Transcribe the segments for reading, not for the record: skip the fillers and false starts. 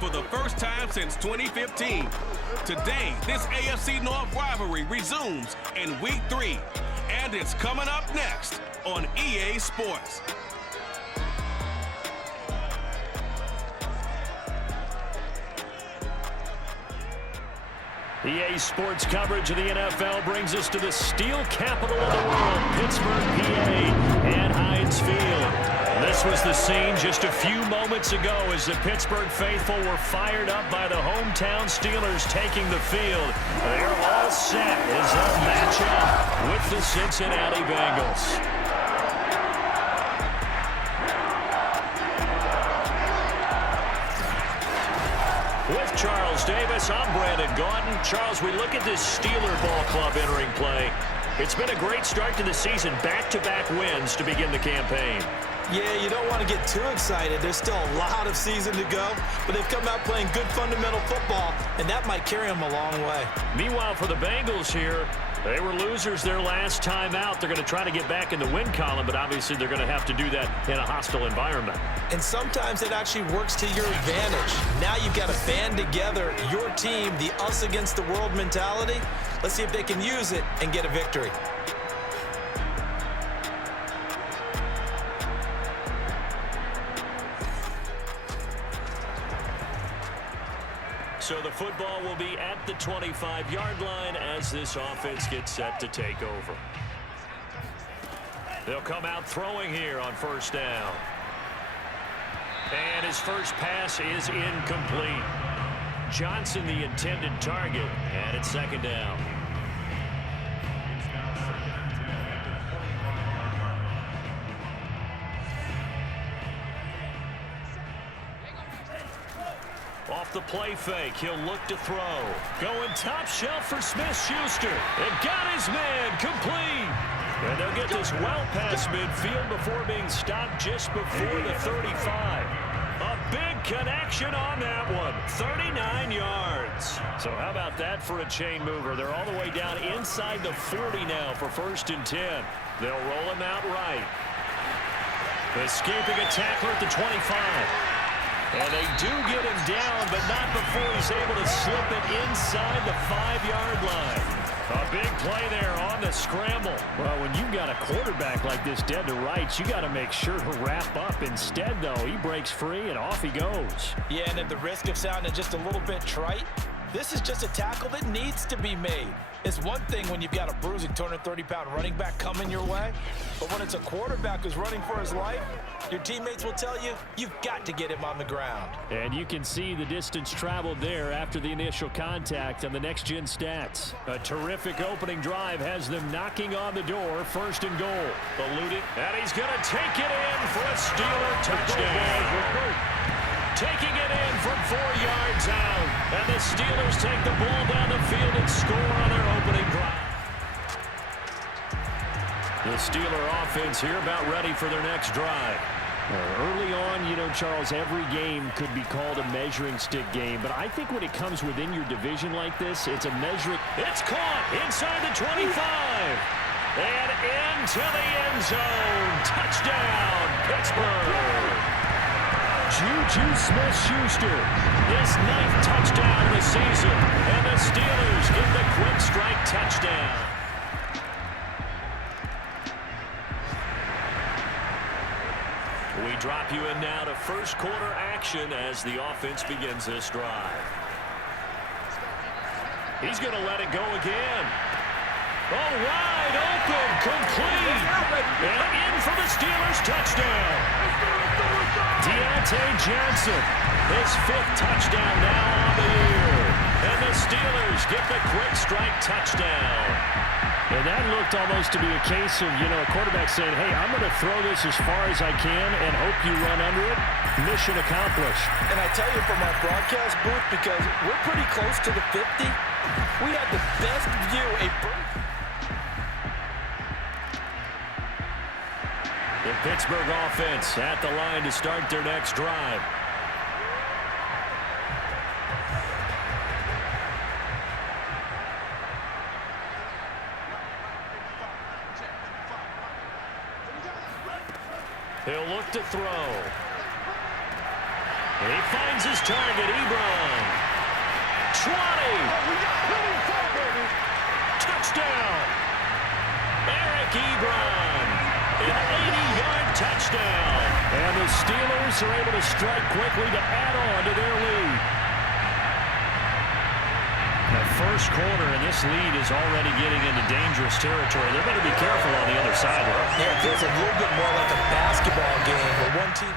for the first time since 2015. Today, this AFC North rivalry resumes in Week 3, and it's coming up next on EA Sports. EA Sports coverage of the NFL brings us to the steel capital of the world, Pittsburgh, PA, and Heinz Field. This was the scene just a few moments ago as the Pittsburgh faithful were fired up by the hometown Steelers taking the field. They're all set as they'll match up with the Cincinnati Bengals. With Charles Davis, I'm Brandon Gaudin. Charles, we look at this Steeler ball club entering play. It's been a great start to the season, back-to-back wins to begin the campaign. Yeah, you don't want to get too excited. There's still a lot of season to go, but they've come out playing good fundamental football, and that might carry them a long way. Meanwhile, for the Bengals here, they were losers their last time out. They're going to try to get back in the win column, but obviously they're going to have to do that in a hostile environment. And sometimes it actually works to your advantage. Now you've got to band together your team, the us against the world mentality. Let's see if they can use it and get a victory. So the football will be at the 25-yard line as this offense gets set to take over. They'll come out throwing here on first down. And his first pass is incomplete. Johnson, the intended target, and it's second down. Off the play fake, he'll look to throw. Going top shelf for Smith-Schuster. And got his man complete. And they'll get this well past midfield before being stopped just before the 35. A big connection on that one. 39 yards. So how about that for a chain mover? They're all the way down inside the 40 now for 1st and 10. They'll roll him out right. Escaping a tackler at the 25. And they do get him down, but not before he's able to slip it inside the 5-yard line. A big play there on the scramble. Well, when you've got a quarterback like this dead to rights, you got to make sure to wrap up. Instead, though, he breaks free and off he goes. Yeah, and at the risk of sounding just a little bit trite, this is just a tackle that needs to be made. It's one thing when you've got a bruising 230-pound running back coming your way, but when it's a quarterback who's running for his life, your teammates will tell you, you've got to get him on the ground. And you can see the distance traveled there after the initial contact on the next-gen stats. A terrific opening drive has them knocking on the door, 1st and goal. Eluded, and he's going to take it in for a Steeler touchdown. Taking it in from 4 yards out. And the Steelers take the ball down the field and score on their opening drive. The Steeler offense here about ready for their next drive. Early on, you know, Charles, every game could be called a measuring stick game. But I think when it comes within your division like this, it's a measuring. It's caught inside the 25. And into the end zone. Touchdown, Pittsburgh. Juju Smith-Schuster, his 9th touchdown of the season, and the Steelers get the quick strike touchdown. We drop you in now to first quarter action as the offense begins this drive. He's going to let it go again. Oh, wide open, complete, and in for the Steelers touchdown. Deontay Johnson, his 5th touchdown now on the year. And the Steelers get the quick strike touchdown. And that looked almost to be a case of, you know, a quarterback saying, hey, I'm going to throw this as far as I can and hope you run under it. Mission accomplished. And I tell you from our broadcast booth, because we're pretty close to the 50, we had the best view. The Pittsburgh offense at the line to start their next drive. He'll look to throw. And he finds his target, Ebron. 20. Touchdown. Eric Ebron. An 80-yard touchdown. And the Steelers are able to strike quickly to add on to their lead. The first quarter, and this lead is already getting into dangerous territory. They better be careful on the other sideline. Yeah, it feels a little bit more like a basketball game where one team...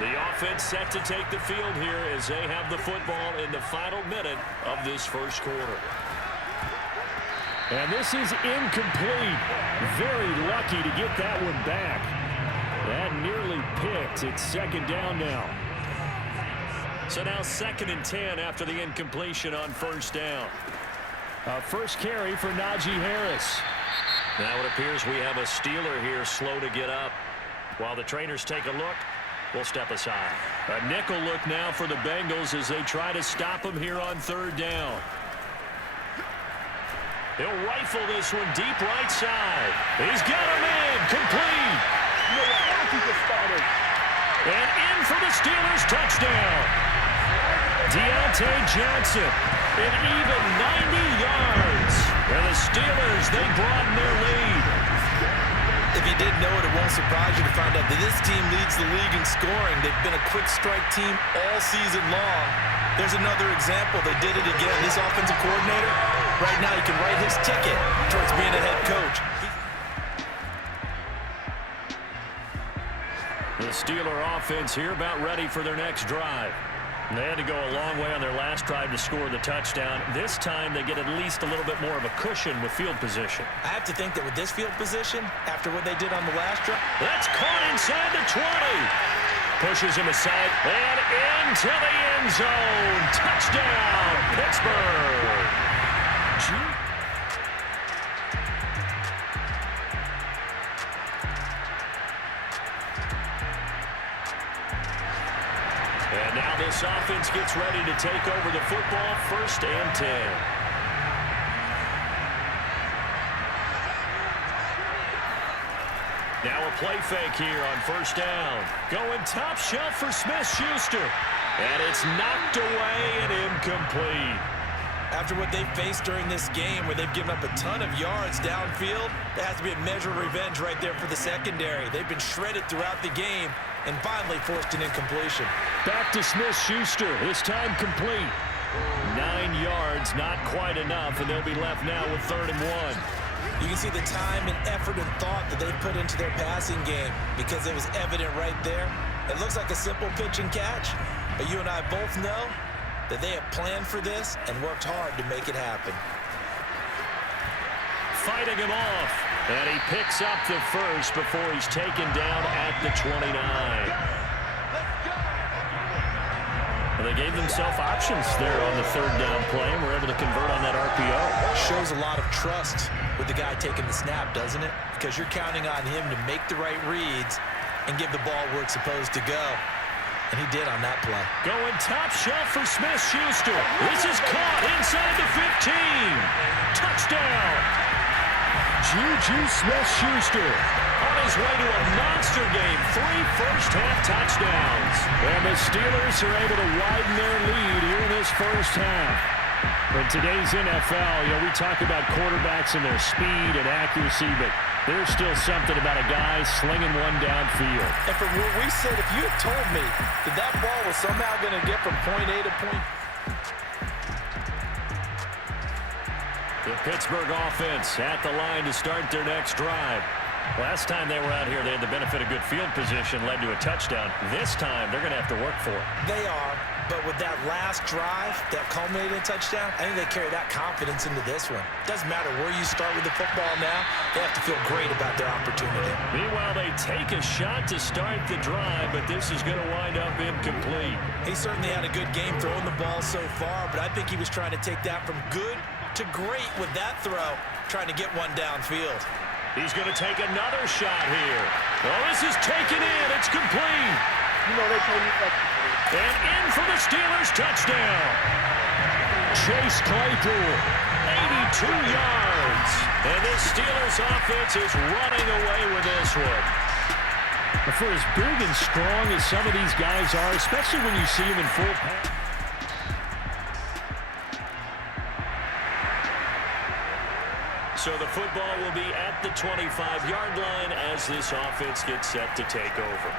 The offense set to take the field here as they have the football in the final minute of this first quarter. And this is incomplete. Very lucky to get that one back. That nearly picked. It's second down now. So now 2nd and 10 after the incompletion on first down. First carry for Najee Harris. Now it appears we have a Steeler here slow to get up. While the trainers take a look, we'll step aside. A nickel look now for the Bengals as they try to stop him here on third down. He'll rifle this one deep right side. He's got him in. Complete. And in for the Steelers touchdown. Deontay Johnson, an even 90 yards. And the Steelers, they broaden their lead. If you didn't know it, it won't surprise you to find out that this team leads the league in scoring. They've been a quick strike team all season long. There's another example. They did it again. This offensive coordinator, right now, he can write his ticket towards being a head coach. The Steeler offense here about ready for their next drive. They had to go a long way on their last drive to score the touchdown. This time they get at least a little bit more of a cushion with field position. I have to think that with this field position, after what they did on the last drive. That's caught inside the 20. Pushes him aside and into the end zone. Touchdown, Pittsburgh. And now this offense gets ready to take over the football. 1st and 10. Now a play fake here on first down. Going top shelf for Smith-Schuster. And it's knocked away and incomplete. After what they've faced during this game where they've given up a ton of yards downfield, there has to be a measure of revenge right there for the secondary. They've been shredded throughout the game and finally forced an incompletion. Back to Smith-Schuster, this time complete. 9 yards, not quite enough, and they'll be left now with 3rd and 1. You can see the time and effort and thought that they put into their passing game because it was evident right there. It looks like a simple pitch and catch, but you and I both know that they have planned for this and worked hard to make it happen. Fighting him off, and he picks up the first before he's taken down at the 29. Well, they gave themselves options there on the 3rd down play and were able to convert on that RPO. Shows a lot of trust with the guy taking the snap, doesn't it? Because you're counting on him to make the right reads and give the ball where it's supposed to go. And he did on that play. Going top shelf for Smith-Schuster. This is caught inside the 15. Touchdown. Juju Smith-Schuster on his way to a monster game. 3 first-half touchdowns. And the Steelers are able to widen their lead here in this first half. In today's NFL, we talk about quarterbacks and their speed and accuracy, but there's still something about a guy slinging one downfield. And from what we said, if you had told me that that ball was somehow going to get from point A to point... The Pittsburgh offense at the line to start their next drive. Last time they were out here, they had the benefit of good field position, led to a touchdown. This time, they're going to have to work for it. They are, but with that last drive, that culminated touchdown, I think they carry that confidence into this one. Doesn't matter where you start with the football now, they have to feel great about their opportunity. Meanwhile, they take a shot to start the drive, but this is going to wind up incomplete. He certainly had a good game throwing the ball so far, but I think he was trying to take that from good to great with that throw, trying to get one downfield. He's going to take another shot here. Oh, this is taken in. It's complete. And in for the Steelers touchdown. Chase Claypool, 82 yards. And this Steelers offense is running away with this one. For as big and strong as some of these guys are, especially when you see them in full pass. So the football will be at the 25-yard line as this offense gets set to take over.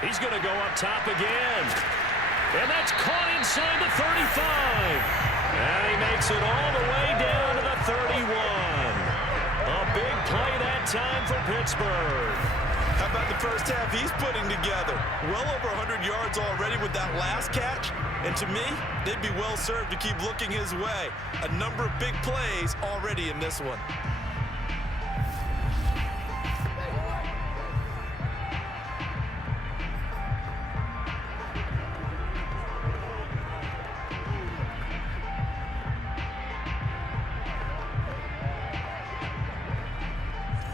He's going to go up top again. And that's caught inside the 35. And he makes it all the way down to the 31. A big play that time for Pittsburgh. How about the first half he's putting together? Well over 100 yards already with that last catch. And to me, they'd be well served to keep looking his way. A number of big plays already in this one.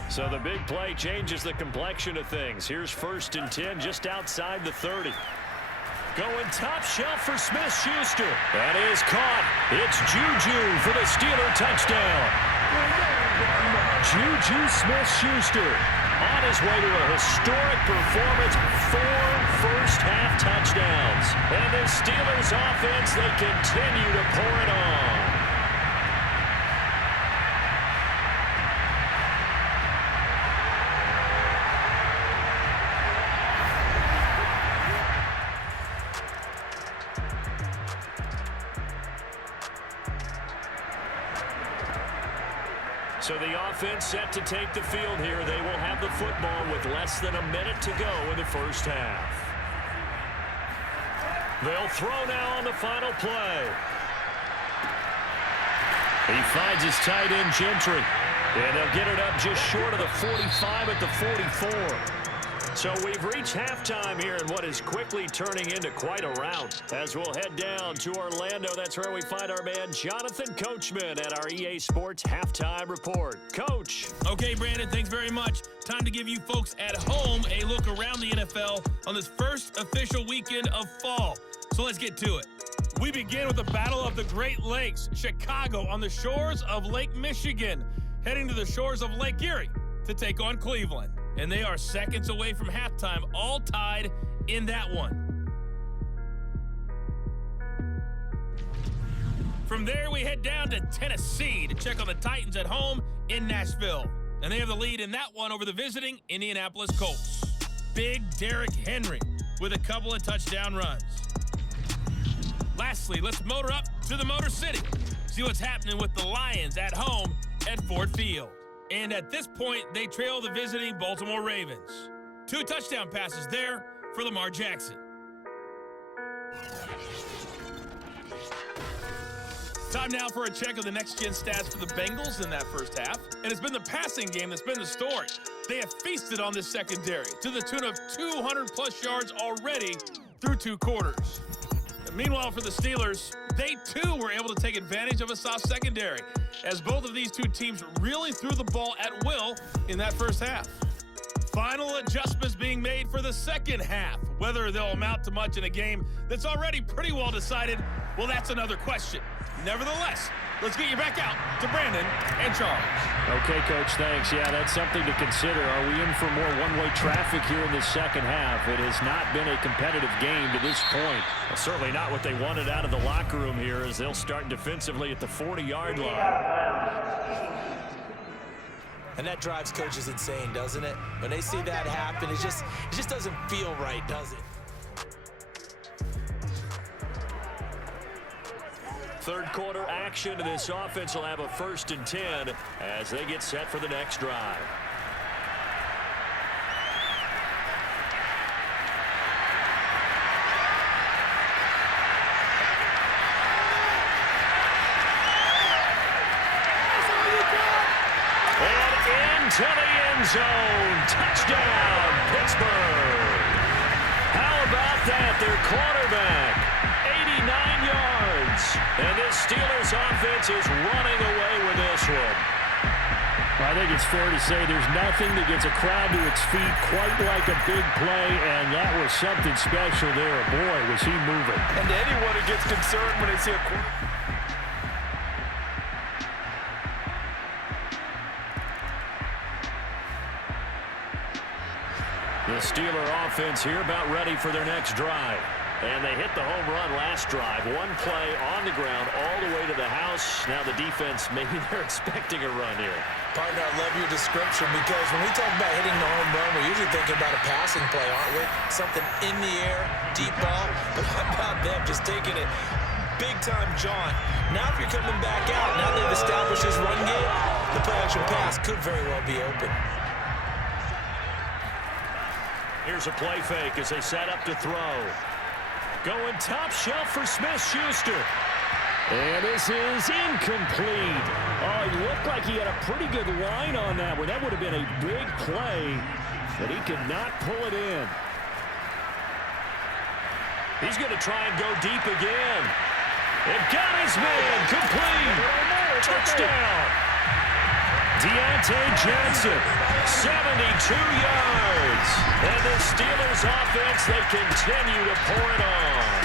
So the big play changes the complexion of things. Here's 1st and 10 just outside the 30. Going top shelf for Smith-Schuster. That is caught. It's Juju for the Steeler touchdown. Juju Smith-Schuster on his way to a historic performance. 4 first-half touchdowns. And the Steelers offense, they continue to pour it on. So the offense set to take the field here. They will have the football with less than a minute to go in the first half. They'll throw now on the final play. He finds his tight end, Gentry. And they'll get it up just short of the 45 at the 44. So we've reached halftime here in what is quickly turning into quite a rout. As we'll head down to Orlando, that's where we find our man Jonathan Coachman at our EA Sports Halftime Report. Coach. Okay, Brandon, thanks very much. Time to give you folks at home a look around the NFL on this first official weekend of fall. So let's get to it. We begin with the Battle of the Great Lakes. Chicago on the shores of Lake Michigan, heading to the shores of Lake Erie to take on Cleveland. And they are seconds away from halftime, all tied in that one. From there, we head down to Tennessee to check on the Titans at home in Nashville. And they have the lead in that one over the visiting Indianapolis Colts. Big Derrick Henry with a couple of touchdown runs. Lastly, let's motor up to the Motor City. See what's happening with the Lions at home at Ford Field. And at this point, they trail the visiting Baltimore Ravens. 2 touchdown passes there for Lamar Jackson. Time now for a check of the next-gen stats for the Bengals in that first half. And it's been the passing game that's been the story. They have feasted on this secondary to the tune of 200-plus yards already through 2 quarters. And meanwhile, for the Steelers, they too were able to take advantage of a soft secondary, as both of these two teams really threw the ball at will in that first half. Final adjustments being made for the second half. Whether they'll amount to much in a game that's already pretty well decided, well, that's another question. Nevertheless, let's get you back out to Brandon and Charles. Okay, Coach, thanks. Yeah, that's something to consider. Are we in for more one-way traffic here in this second half? It has not been a competitive game to this point. Well, certainly not what they wanted out of the locker room here, as they'll start defensively at the 40-yard line. And that drives coaches insane, doesn't it? When they see that happen, it just doesn't feel right, does it? Third quarter action, and this offense will have a 1st and 10 as they get set for the next drive. And into the end zone. Touchdown, Pittsburgh. How about that? Their quarterback, 89 yards. And this Steelers offense is running away with this one. I think it's fair to say there's nothing that gets a crowd to its feet quite like a big play, and that was something special there. Boy, was he moving. And anyone who gets concerned when they see a quarterback. Steeler offense here about ready for their next drive. And they hit the home run last drive. One play on the ground all the way to the house. Now the defense, maybe they're expecting a run here. Partner, I love your description because when we talk about hitting the home run, we're usually thinking about a passing play, aren't we? Something in the air, deep ball. But how about them just taking it big-time jaunt? Now if you're coming back out, now they've established this run game, the play-action pass could very well be open. Here's a play fake as they set up to throw. Going top shelf for Smith-Schuster. And this is incomplete. Oh, it looked like he had a pretty good line on that one. That would have been a big play, but he could not pull it in. He's going to try and go deep again. And got his man. Complete. Touchdown. Deontay Johnson, 72 yards. And the Steelers offense, they continue to pour it on.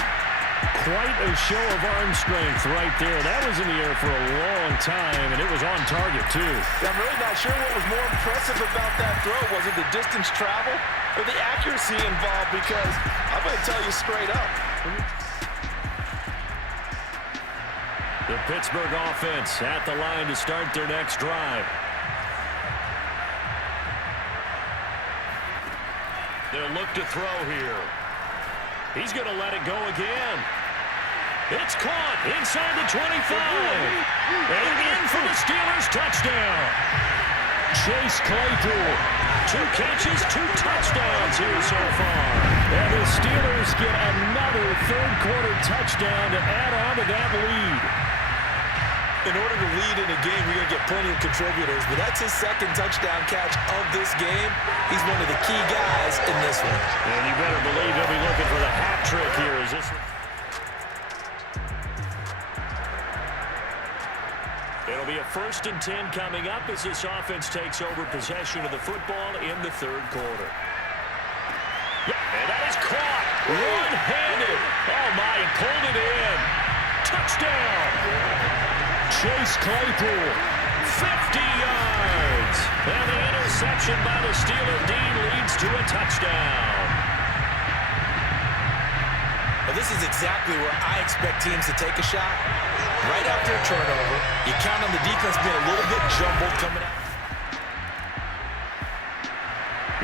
Quite a show of arm strength right there. That was in the air for a long time, and it was on target, too. I'm really not sure what was more impressive about that throw. Was it the distance travel or the accuracy involved? Because I'm going to tell you straight up. The Pittsburgh offense at the line to start their next drive. They'll look to throw here. He's going to let it go again. It's caught inside the 25. And in for the Steelers touchdown. Chase Claypool. 2 catches, 2 touchdowns here so far. And the Steelers get another third-quarter touchdown to add on to that lead. In order to lead in a game, you're going to get plenty of contributors, but that's his second touchdown catch of this game. He's one of the key guys in this one. And you better believe he'll be looking for the hat trick here. Is this? It'll be a 1st and 10 coming up as this offense takes over possession of the football in the third quarter. And that is caught. One-handed. Oh, my, he pulled it in. Touchdown. Chase Claypool, 50 yards. And the interception by the Steeler D leads to a touchdown. Well, this is exactly where I expect teams to take a shot. Right after a turnover, you count on the defense being a little bit jumbled coming out.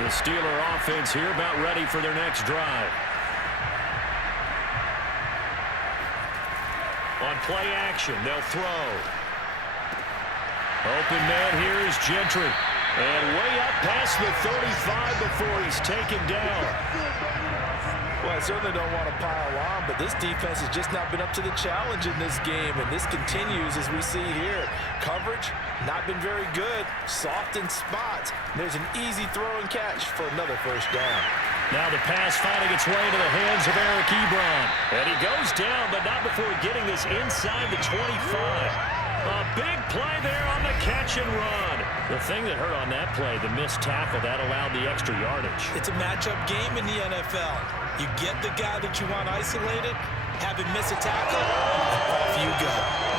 The Steeler offense here about ready for their next drive. On play action, they'll throw. Open man here is Gentry. And way up past the 35 before he's taken down. Well, I certainly don't want to pile on, but this defense has just not been up to the challenge in this game, and this continues as we see here. Coverage, not been very good. Soft in spots. There's an easy throw and catch for another first down. Now the pass finding its way into the hands of Eric Ebron. And he goes down, but not before getting this inside the 25. A big play there on the catch and run. The thing that hurt on that play, the missed tackle, that allowed the extra yardage. It's a matchup game in the NFL. You get the guy that you want isolated, have him miss a tackle, and off you go.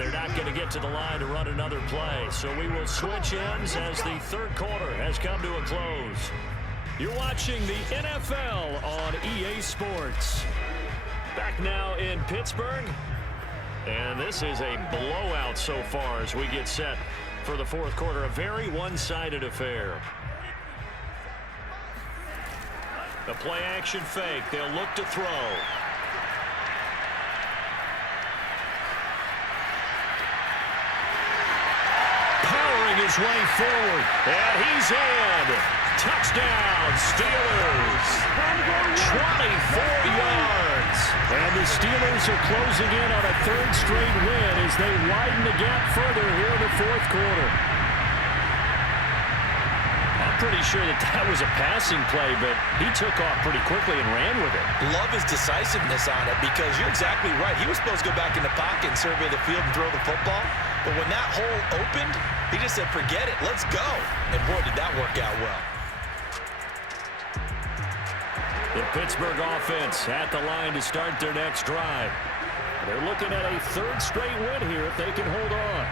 They're not going to get to the line to run another play. So we will switch ends as the third quarter has come to a close. You're watching the NFL on EA Sports. Back now in Pittsburgh. And this is a blowout so far as we get set for the fourth quarter. A very one-sided affair. The play action fake. They'll look to throw. His way forward, and he's in. Touchdown, Steelers. 24 yards. And the Steelers are closing in on a third straight win as they widen the gap further here in the fourth quarter. I'm pretty sure that was a passing play, but he took off pretty quickly and ran with it. Love his decisiveness on it because you're exactly right. He was supposed to go back in the pocket and survey the field and throw the football. But when that hole opened, he just said, forget it, let's go. And boy, did that work out well. The Pittsburgh offense at the line to start their next drive. They're looking at a third straight win here if they can hold on.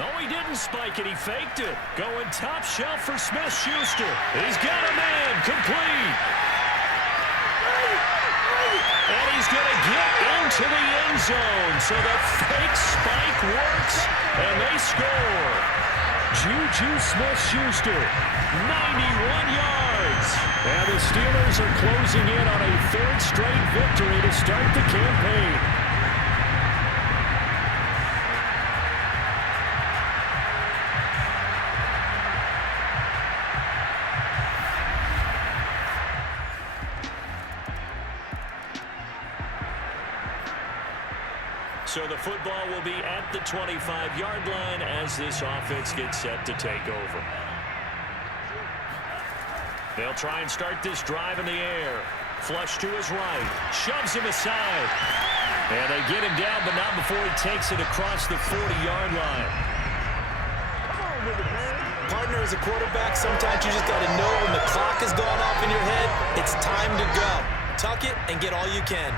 Oh, he didn't spike it. He faked it. Going top shelf for Smith-Schuster. He's got a man. Complete. And he's going to get into the end zone. So the fake spike works, and they score. Juju Smith-Schuster, 91 yards. And the Steelers are closing in on a third straight victory to start the campaign. So the football will be at the 25-yard line as this offense gets set to take over. They'll try and start this drive in the air. Flush to his right. Shoves him aside. And they get him down, but not before he takes it across the 40-yard line. Partner, as a quarterback, sometimes you just got to know when the clock has gone off in your head, it's time to go. Tuck it and get all you can.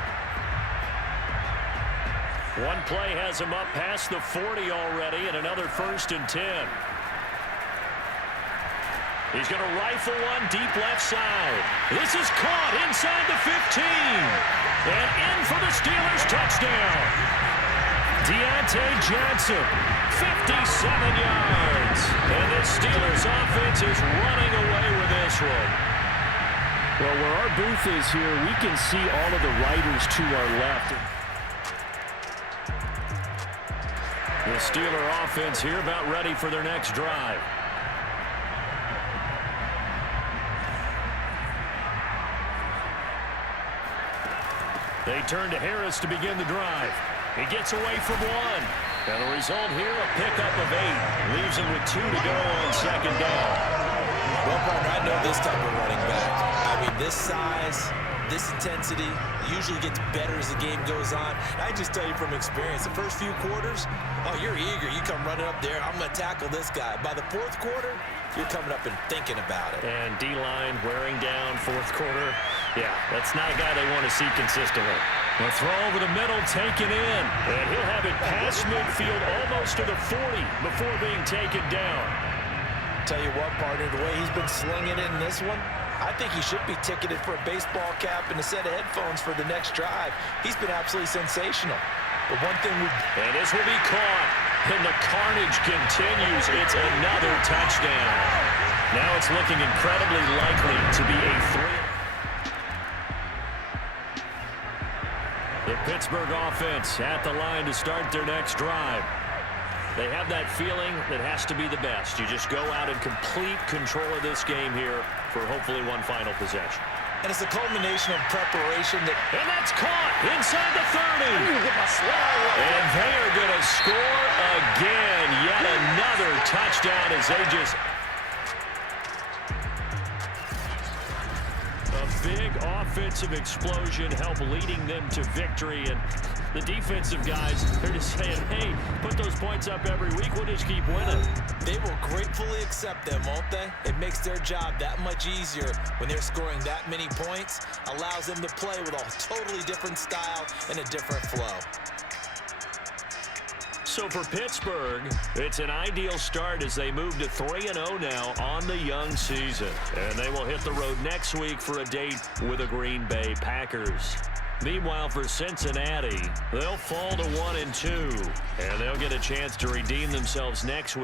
One play has him up past the 40 already, and another 1st and 10. He's going to rifle one deep left side. This is caught inside the 15. And in for the Steelers touchdown. Deontay Johnson, 57 yards. And the Steelers offense is running away with this one. Well, where our booth is here, we can see all of the riders to our left. The Steeler offense here about ready for their next drive. They turn to Harris to begin the drive. He gets away from one. And the result here, a pickup of 8. Leaves him with 2 to go on second down. Well, partner, I know this type of running back. I mean, this size, this intensity usually gets better as the game goes on. I just tell you from experience, the first few quarters, oh, you're eager. You come running up there, I'm going to tackle this guy. By the 4th quarter, you're coming up and thinking about it. And D-line wearing down 4th quarter. Yeah, that's not a guy they want to see consistently. A throw over the middle, taken in. And he'll have it past midfield almost to the 40 before being taken down. Tell you what, partner, the way he's been slinging it in this one, I think he should be ticketed for a baseball cap and a set of headphones for the next drive. He's been absolutely sensational. But one thing and this will be caught. And the carnage continues. It's another touchdown. Now it's looking incredibly likely to be a 3. The Pittsburgh offense at the line to start their next drive. They have that feeling that has to be the best. You just go out and complete control of this game here for hopefully one final possession. And it's a culmination of preparation. And that's caught inside the 30. And they are going to score again. Yet another touchdown as they just... A big offensive explosion helped leading them to victory. And the defensive guys, they're just saying, hey, put those points up every week. We'll just keep winning. They will gratefully accept them, won't they? It makes their job that much easier when they're scoring that many points. Allows them to play with a totally different style and a different flow. So for Pittsburgh, it's an ideal start as they move to 3-0 now on the young season. And they will hit the road next week for a date with the Green Bay Packers. Meanwhile, for Cincinnati, they'll fall to 1-2, and they'll get a chance to redeem themselves next week.